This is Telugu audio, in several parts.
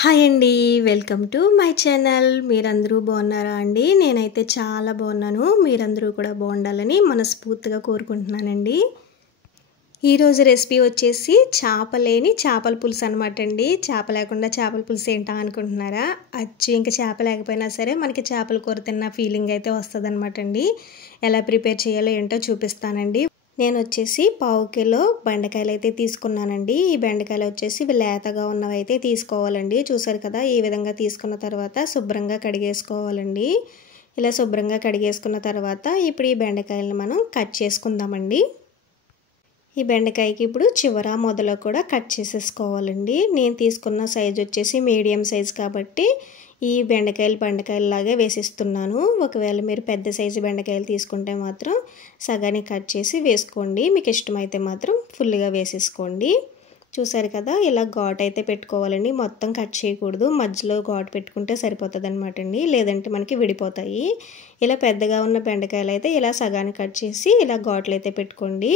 హాయ్ అండి. Welcome to my channel. మీరందరూ బాగున్నారా అండి? నేనైతే చాలా బాగున్నాను. మీరందరూ కూడా బాగుండాలని మనస్ఫూర్తిగా కోరుకుంటున్నానండి. ఈరోజు రెసిపీ వచ్చేసి లేని చేపల పులుసు అనమాట అండి. చేప లేకుండా చేపల పులుసు ఏంటా అనుకుంటున్నారా? ఇంకా చేప లేకపోయినా సరే మనకి చేపల కూర తిన్న ఫీలింగ్ అయితే వస్తుందన్నమాట అండి. ఎలా ప్రిపేర్ చేయాలో ఏంటో చూపిస్తానండి. నేను వచ్చేసి 1/2 కిలో బెండకాయలు అయితే తీసుకున్నానండి. ఈ బెండకాయలు వచ్చేసి ఇవి లేతగా ఉన్నవి అయితే తీసుకోవాలండి. చూసారు కదా, ఈ విధంగా తీసుకున్న తర్వాత శుభ్రంగా కడిగేసుకోవాలండి. ఇలా శుభ్రంగా కడిగేసుకున్న తర్వాత ఇప్పుడు ఈ బెండకాయలను మనం కట్ చేసుకుందామండి. ఈ బెండకాయకి ఇప్పుడు చివర మొదలు కూడా కట్ చేసేసుకోవాలండి. నేను తీసుకున్న సైజు వచ్చేసి మీడియం సైజు కాబట్టి ఈ బెండకాయలాగే వేసిస్తున్నాను. ఒకవేళ మీరు పెద్ద సైజు బెండకాయలు తీసుకుంటే మాత్రం సగానికి కట్ చేసి వేసుకోండి. మీకు ఇష్టమైతే మాత్రం ఫుల్గా వేసేసుకోండి. చూసారు కదా, ఇలా ఘాట్ అయితే పెట్టుకోవాలండి. మొత్తం కట్ చేయకూడదు, మధ్యలో ఘాట్ పెట్టుకుంటే సరిపోతుంది అనమాట అండి. లేదంటే మనకి విడిపోతాయి. ఇలా పెద్దగా ఉన్న బెండకాయలు అయితే ఇలా సగానికి కట్ చేసి ఇలా ఘాట్లు అయితే పెట్టుకోండి.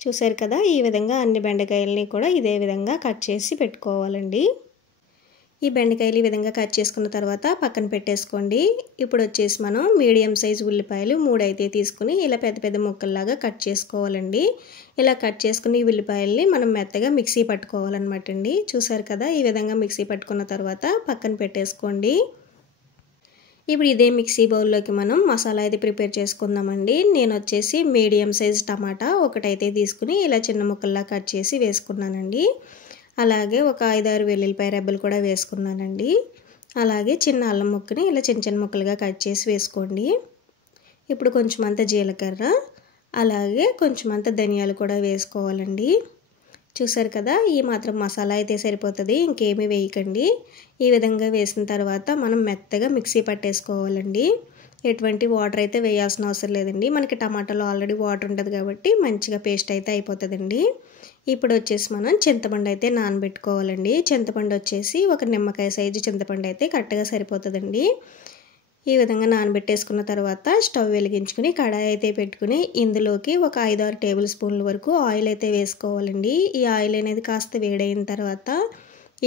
చూసారు కదా, ఈ విధంగా అన్ని బెండకాయలని కూడా ఇదే విధంగా కట్ చేసి పెట్టుకోవాలండి. ఈ బెండకాయలు ఈ విధంగా కట్ చేసుకున్న తర్వాత పక్కన పెట్టేసుకోండి. ఇప్పుడు వచ్చేసి మనం మీడియం సైజు ఉల్లిపాయలు 3 అయితే తీసుకుని ఇలా పెద్ద పెద్ద ముక్కల్లాగా కట్ చేసుకోవాలండి. ఇలా కట్ చేసుకుని ఈ ఉల్లిపాయల్ని మనం మెత్తగా మిక్సీ పట్టుకోవాలన్నమాట అండి. చూసారు కదా, ఈ విధంగా మిక్సీ పట్టుకున్న తర్వాత పక్కన పెట్టేసుకోండి. ఇప్పుడు ఇదే మిక్సీ బౌల్లోకి మనం మసాలా అయితే ప్రిపేర్ చేసుకుందామండి. నేను వచ్చేసి మీడియం సైజ్ టమాటా ఒకటైతే తీసుకుని ఇలా చిన్న ముక్కల్లా కట్ చేసి వేసుకున్నానండి. అలాగే ఒక 5-6 వెల్లుల్లిపాయ రెబ్బలు కూడా వేసుకున్నానండి. అలాగే చిన్న అల్లం ముక్కని ఇలా చిన్న చిన్న ముక్కలుగా కట్ చేసి వేసుకోండి. ఇప్పుడు కొంచెం అంత జీలకర్ర, అలాగే కొంచెం అంత ధనియాలు కూడా వేసుకోవాలండి. చూసారు కదా, ఈ మాత్రం మసాలా అయితే సరిపోతుంది, ఇంకేమీ వేయకండి. ఈ విధంగా వేసిన తర్వాత మనం మెత్తగా మిక్సీ పట్టేసుకోవాలండి. ఎటువంటి వాటర్ అయితే వేయాల్సిన అవసరం లేదండి. మనకి టమాటాలో ఆల్రెడీ వాటర్ ఉంటుంది కాబట్టి మంచిగా పేస్ట్ అయితే అయిపోతుందండి. ఇప్పుడు వచ్చేసి మనం చింతపండు అయితే నానబెట్టుకోవాలండి. చింతపండు వచ్చేసి ఒక నిమ్మకాయ సైజు చింతపండు అయితే కరెక్ట్గా సరిపోతుందండి. ఈ విధంగా నానబెట్టేసుకున్న తర్వాత స్టవ్ వెలిగించుకుని కడాయి అయితే పెట్టుకుని ఇందులోకి ఒక 5-6 టేబుల్ స్పూన్ల వరకు ఆయిల్ అయితే వేసుకోవాలండి. ఈ ఆయిల్ అనేది కాస్త వేడైన తర్వాత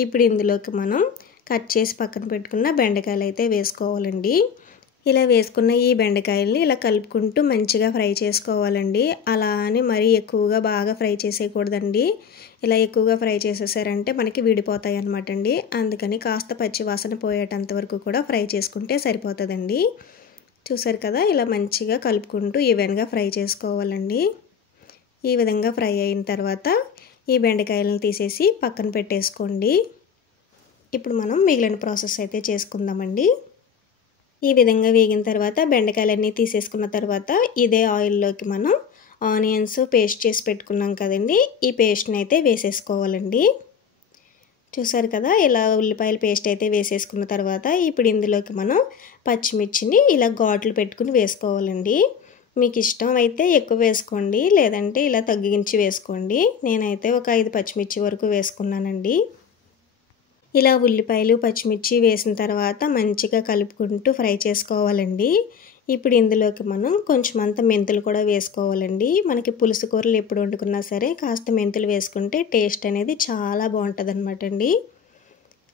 ఇప్పుడు ఇందులోకి మనం కట్ చేసి పక్కన పెట్టుకున్న బెండకాయలు అయితే వేసుకోవాలండి. ఇలా వేసుకున్న ఈ బెండకాయల్ని ఇలా కలుపుకుంటూ మంచిగా ఫ్రై చేసుకోవాలండి. అలా అని మరీ ఎక్కువగా బాగా ఫ్రై చేసేయకూడదండి. ఇలా ఎక్కువగా ఫ్రై చేసేసారంటే మనకి విడిపోతాయి అన్నమాట అండి. అందుకని కాస్త పచ్చి వాసన పోయేటంత వరకు కూడా ఫ్రై చేసుకుంటే సరిపోతుందండి. చూసారు కదా, ఇలా మంచిగా కలుపుకుంటూ ఈవెన్గా ఫ్రై చేసుకోవాలండి. ఈ విధంగా ఫ్రై అయిన తర్వాత ఈ బెండకాయలను తీసేసి పక్కన పెట్టేసుకోండి. ఇప్పుడు మనం మిగిలిన ప్రాసెస్ అయితే చేసుకుందామండి. ఈ విధంగా వేగిన తర్వాత బెండకాయలన్నీ తీసేసుకున్న తర్వాత ఇదే ఆయిల్లోకి మనం ఆనియన్స్ పేస్ట్ చేసి పెట్టుకున్నాం కదండి, ఈ పేస్ట్ని అయితే వేసేసుకోవాలండి. చూసారు కదా, ఇలా ఉల్లిపాయల పేస్ట్ అయితే వేసేసుకున్న తర్వాత ఇప్పుడు ఇందులోకి మనం పచ్చిమిర్చిని ఇలా ఘాట్లు పెట్టుకుని వేసుకోవాలండి. మీకు ఇష్టం అయితే ఎక్కువ వేసుకోండి, లేదంటే ఇలా తగ్గించి వేసుకోండి. నేనైతే ఒక 5 పచ్చిమిర్చి వరకు వేసుకున్నానండి. ఇలా ఉల్లిపాయలు పచ్చిమిర్చి వేసిన తర్వాత మంచిగా కలుపుకుంటూ ఫ్రై చేసుకోవాలండి. ఇప్పుడు ఇందులోకి మనం కొంచెం అంత మెంతులు కూడా వేసుకోవాలండి. మనకి పులుసు కూరలు ఎప్పుడు వండుకున్నా సరే కాస్త మెంతులు వేసుకుంటే టేస్ట్ అనేది చాలా బాగుంటుంది అనమాట అండి.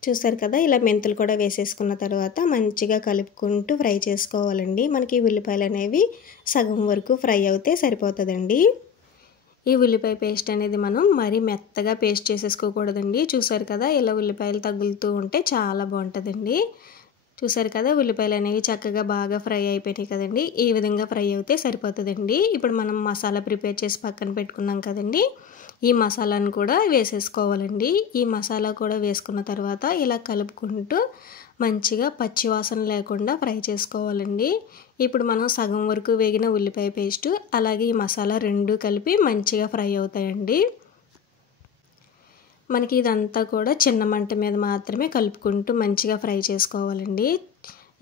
చూసారు కదా, ఇలా మెంతులు కూడా వేసేసుకున్న తర్వాత మంచిగా కలుపుకుంటూ ఫ్రై చేసుకోవాలండి. మనకి ఉల్లిపాయలు అనేవి సగం వరకు ఫ్రై అవుతే సరిపోతుందండి. ఈ ఉల్లిపాయ పేస్ట్ అనేది మనం మరీ మెత్తగా పేస్ట్ చేసేసుకోకూడదండి. చూసారు కదా, ఇలా ఉల్లిపాయలు తగులుతూ ఉంటే చాలా బాగుంటుందండి. చూసారు కదా, ఉల్లిపాయలు అనేవి చక్కగా బాగా ఫ్రై అయిపోయినాయి కదండి. ఈ విధంగా ఫ్రై అవుతే సరిపోతుందండి. ఇప్పుడు మనం మసాలా ప్రిపేర్ చేసి పక్కన పెట్టుకున్నాం కదండి, ఈ మసాలాను కూడా వేసేసుకోవాలండి. ఈ మసాలా కూడా వేసుకున్న తర్వాత ఇలా కలుపుకుంటూ మంచిగా పచ్చి వాసన లేకుండా ఫ్రై చేసుకోవాలండి. ఇప్పుడు మనం సగం వరకు వేగిన ఉల్లిపాయ పేస్టు అలాగే ఈ మసాలా రెండు కలిపి మంచిగా ఫ్రై అవుతాయండి. మనకి ఇదంతా కూడా చిన్న మంట మీద మాత్రమే కలుపుకుంటూ మంచిగా ఫ్రై చేసుకోవాలండి.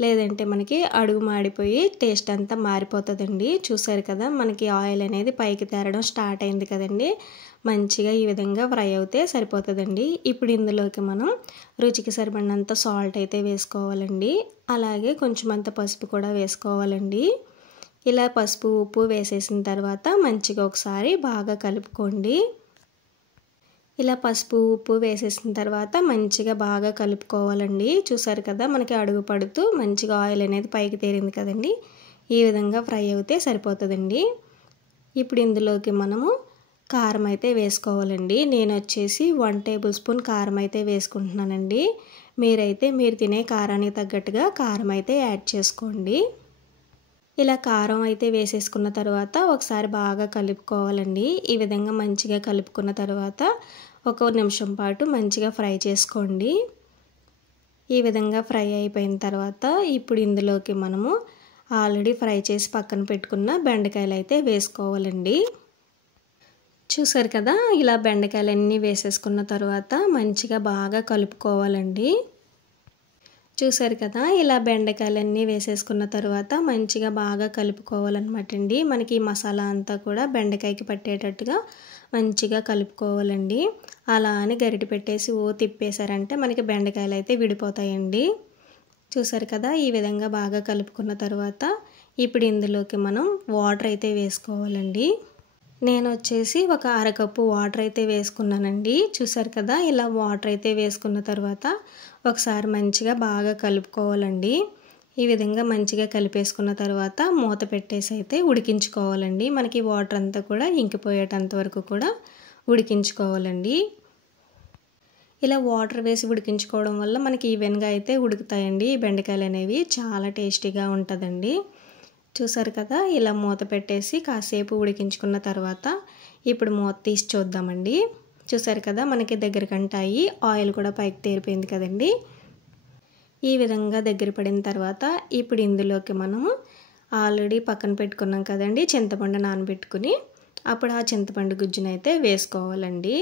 లేదంటే మనకి అడుగు మాడిపోయి టేస్ట్ అంతా మారిపోతుందండి. చూసారు కదా, మనకి ఆయిల్ అనేది పైకి తేరడం స్టార్ట్ అయింది కదండి. మంచిగా ఈ విధంగా ఫ్రై అవుతే సరిపోతుందండి. ఇప్పుడు ఇందులోకి మనం రుచికి సరిపడినంత సాల్ట్ అయితే వేసుకోవాలండి. అలాగే కొంచెం అంత పసుపు కూడా వేసుకోవాలండి. ఇలా పసుపు ఉప్పు వేసేసిన తర్వాత మంచిగా ఒకసారి బాగా కలుపుకోండి. ఇలా పసుపు ఉప్పు వేసేసిన తర్వాత మంచిగా బాగా కలుపుకోవాలండి. చూసారు కదా మనకి అడుగు పడుతూ మంచిగా ఆయిల్ అనేది పైకి తేరింది కదండి. ఈ విధంగా ఫ్రై అవుతే సరిపోతుందండి. ఇప్పుడు ఇందులోకి మనము కారం అయితే వేసుకోవాలండి. నేను వచ్చేసి 1 టేబుల్ స్పూన్ కారం అయితే వేసుకుంటున్నానండి. మీరు తినే కారానికి తగ్గట్టుగా కారం అయితే యాడ్ చేసుకోండి. ఇలా కారం అయితే వేసేసుకున్న తర్వాత ఒకసారి బాగా కలుపుకోవాలండి. ఈ విధంగా మంచిగా కలుపుకున్న తర్వాత 1 నిమిషం పాటు మంచిగా ఫ్రై చేసుకోండి. ఈ విధంగా ఫ్రై అయిపోయిన తర్వాత ఇప్పుడు ఇందులోకి మనము ఆల్రెడీ ఫ్రై చేసి పక్కన పెట్టుకున్న బెండకాయలు అయితే వేసుకోవాలండి. చూసారు కదా ఇలా బెండకాయలన్నీ వేసేసుకున్న తర్వాత మంచిగా బాగా కలుపుకోవాలండి. చూసారు కదా ఇలా బెండకాయలన్నీ వేసేసుకున్న తర్వాత మంచిగా బాగా కలుపుకోవాలన్నమాట అండి. మనకి ఈ మసాలా అంతా కూడా బెండకాయకి పట్టేటట్టుగా మంచిగా కలుపుకోవాలండి. అలా అని గరిటె పెట్టేసి తిప్పేశారంటే మనకి బెండకాయలు అయితే విడిపోతాయండి. చూసారు కదా ఈ విధంగా బాగా కలుపుకున్న తర్వాత ఇప్పుడు ఇందులోకి మనం వాటర్ అయితే వేసుకోవాలండి. నేను వచ్చేసి 1 అరకప్పు వాటర్ అయితే వేసుకున్నానండి. చూసారు కదా ఇలా వాటర్ అయితే వేసుకున్న తర్వాత ఒకసారి మంచిగా బాగా కలుపుకోవాలండి. ఈ విధంగా మంచిగా కలిపేసుకున్న తర్వాత మూత పెట్టేసి అయితే ఉడికించుకోవాలండి. మనకి వాటర్ అంతా కూడా ఇంకిపోయేటంత వరకు కూడా ఉడికించుకోవాలండి. ఇలా వాటర్ వేసి ఉడికించుకోవడం వల్ల మనకి ఈవెన్గా అయితే ఉడుకుతాయండి. బెండకాయలు అనేవి చాలా టేస్టీగా ఉంటుందండి. చూసారు కదా ఇలా మూత పెట్టేసి కాసేపు ఉడికించుకున్న తర్వాత ఇప్పుడు మూత తీసి చూద్దామండి. చూసారు కదా మనకి దగ్గర కంటాయి ఆయిల్ కూడా పైకి తేరిపోయింది కదండి. ఈ విధంగా దగ్గర పడిన తర్వాత ఇప్పుడు ఇందులోకి మనము ఆల్రెడీ పక్కన పెట్టుకున్నాం కదండి చింతపండు నానబెట్టుకుని అప్పుడు ఆ చింతపండు గుజ్జునైతే వేసుకోవాలండి.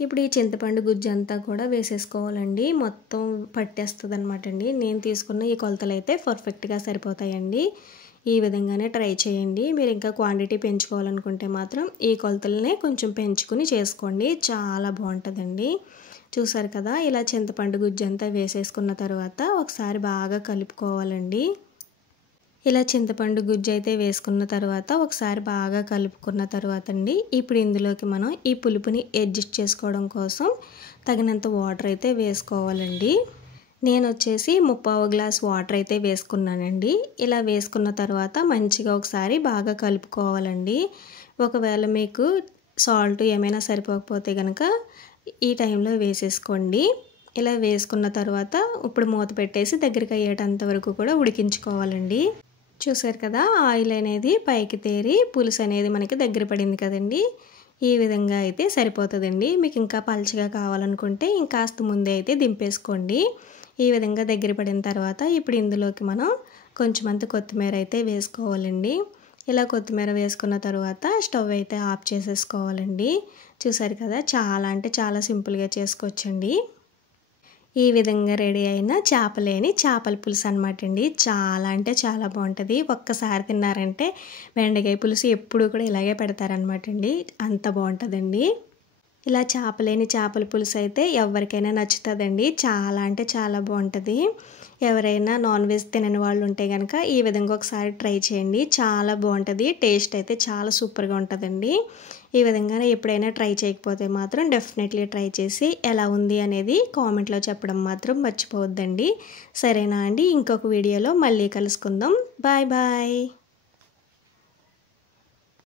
ఇప్పుడు ఈ చింతపండు గుజ్జు అంతా కూడా వేసేసుకోవాలండి. మొత్తం పట్టేస్తుంది అనమాట అండి. నేను తీసుకున్న ఈ కొలతలు అయితే పర్ఫెక్ట్గా సరిపోతాయండి. ఈ విధంగానే ట్రై చేయండి. మీరు ఇంకా క్వాంటిటీ పెంచుకోవాలనుకుంటే మాత్రం ఈ కొలతలనే కొంచెం పెంచుకుని చేసుకోండి. చాలా బాగుంటుందండి. చూసారు కదా ఇలా చింతపండు గుజ్జు అంతా వేసేసుకున్న తర్వాత ఒకసారి బాగా కలుపుకోవాలండి. ఇలా చింతపండు గుజ్జు అయితే వేసుకున్న తర్వాత ఒకసారి బాగా కలుపుకున్న తర్వాత అండి ఇప్పుడు ఇందులోకి మనం ఈ పులుపుని అడ్జస్ట్ చేసుకోవడం కోసం తగినంత వాటర్ అయితే వేసుకోవాలండి. నేను వచ్చేసి 3/4 గ్లాస్ వాటర్ అయితే వేసుకున్నానండి. ఇలా వేసుకున్న తర్వాత మంచిగా ఒకసారి బాగా కలుపుకోవాలండి. ఒకవేళ మీకు సాల్ట్ ఏమైనా సరిపోకపోతే కనుక ఈ టైంలో వేసేసుకోండి. ఇలా వేసుకున్న తర్వాత ఇప్పుడు మూత పెట్టేసి దగ్గరికి అయ్యేటంత వరకు కూడా ఉడికించుకోవాలండి. చూసారు కదా ఆయిల్ అనేది పైకి తేరి పులుసు అనేది మనకి దగ్గర పడింది కదండి. ఈ విధంగా అయితే సరిపోతుందండి. మీకు ఇంకా పల్చగా కావాలనుకుంటే ఇంకాస్త ముందే అయితే దింపేసుకోండి. ఈ విధంగా దగ్గర పడిన తర్వాత ఇప్పుడు ఇందులోకి మనం కొంచెం అంత కొత్తిమీర అయితే వేసుకోవాలండి. ఇలా కొత్తిమీర వేసుకున్న తర్వాత స్టవ్ అయితే ఆఫ్ చేసేసుకోవాలండి. చూసారు కదా చాలా అంటే చాలా సింపుల్గా చేసుకోవచ్చండి. ఈ విధంగా రెడీ అయిన చేపల పులుసు అనమాట అండి. చాలా అంటే చాలా బాగుంటుంది. ఒక్కసారి తిన్నారంటే బెండకాయ పులుసు ఎప్పుడు కూడా ఇలాగే పెడతారనమాట అండి. అంత బాగుంటుందండి. ఇలా చేపల పులుసు అయితే ఎవరికైనా నచ్చుతుందండి. చాలా అంటే చాలా బాగుంటుంది. ఎవరైనా నాన్ వెజ్ తినని వాళ్ళు ఉంటే కనుక ఈ విధంగా ఒకసారి ట్రై చేయండి. చాలా బాగుంటుంది. టేస్ట్ అయితే చాలా సూపర్గా ఉంటుందండి. ఈ విధంగా ఎప్పుడైనా ట్రై చేయకపోతే మాత్రం డెఫినెట్లీ ట్రై చేసి ఎలా ఉంది అనేది కామెంట్లో చెప్పడం మాత్రం మర్చిపోవద్దండి. సరేనా అండి, ఇంకొక వీడియోలో మళ్ళీ కలుసుకుందాం. Bye bye.